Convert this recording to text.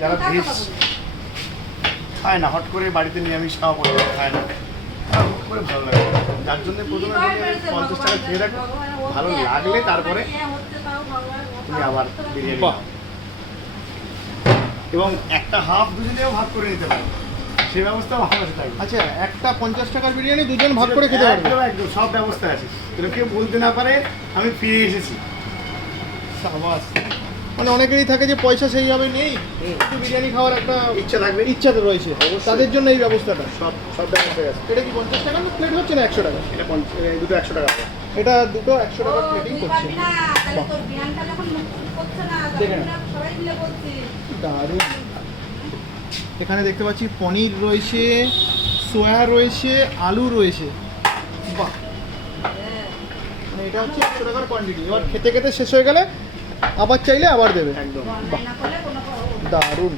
যারা ভেজ খায় না, হট করে বাড়িতে নিরামিষ খাওয়া করতে খায় না, হট করে ভালো লাগে, যার জন্য প্রথমে বলি 50 টাকা খেয়ে দেখো, ভালো লাগলে তারপরে তুমি আবার বিরিয়ানি খাও। এবং একটা হাফ দুজনেও ভাগ করে নিতে পারো, সেই ব্যবস্থা আমার কাছে থাকবে। আচ্ছা, একটা 50 টাকার বিরিয়ানি দুজন ভাগ করে খেতে পারবে? একদম একদম, সব ব্যবস্থা আছে, যেন কেউ বলতে না পারে আমি ফিরে এসেছি। সাবাস। মানে অনেকেরই থাকে যে পয়সা সেইভাবে নেই, একটু বিরিয়ানি খাওয়ার একটা ইচ্ছা থাকবে, ইচ্ছা তো রয়েছে, অবশ্যই। তাদের জন্য এই ব্যবস্থাটা। সব সব ব্যবস্থা আছে। এটা কি 50 টাকা না প্লেট হচ্ছে না 100 টাকা? এটা দুটো 100 টাকা। এটা দুটো 100 টাকা প্লেটিং করছে। দারুণ। এখানে দেখতে পাচ্ছি পনির রয়েছে, সোয়া রয়েছে, আলু রয়েছে। বাহ, মানে এটা হচ্ছে 100 টাকার কোয়ান্টিটি। এবার খেতে খেতে শেষ হয়ে গেলে আবার চাইলে আবার দেবে। একদম। দারুণ।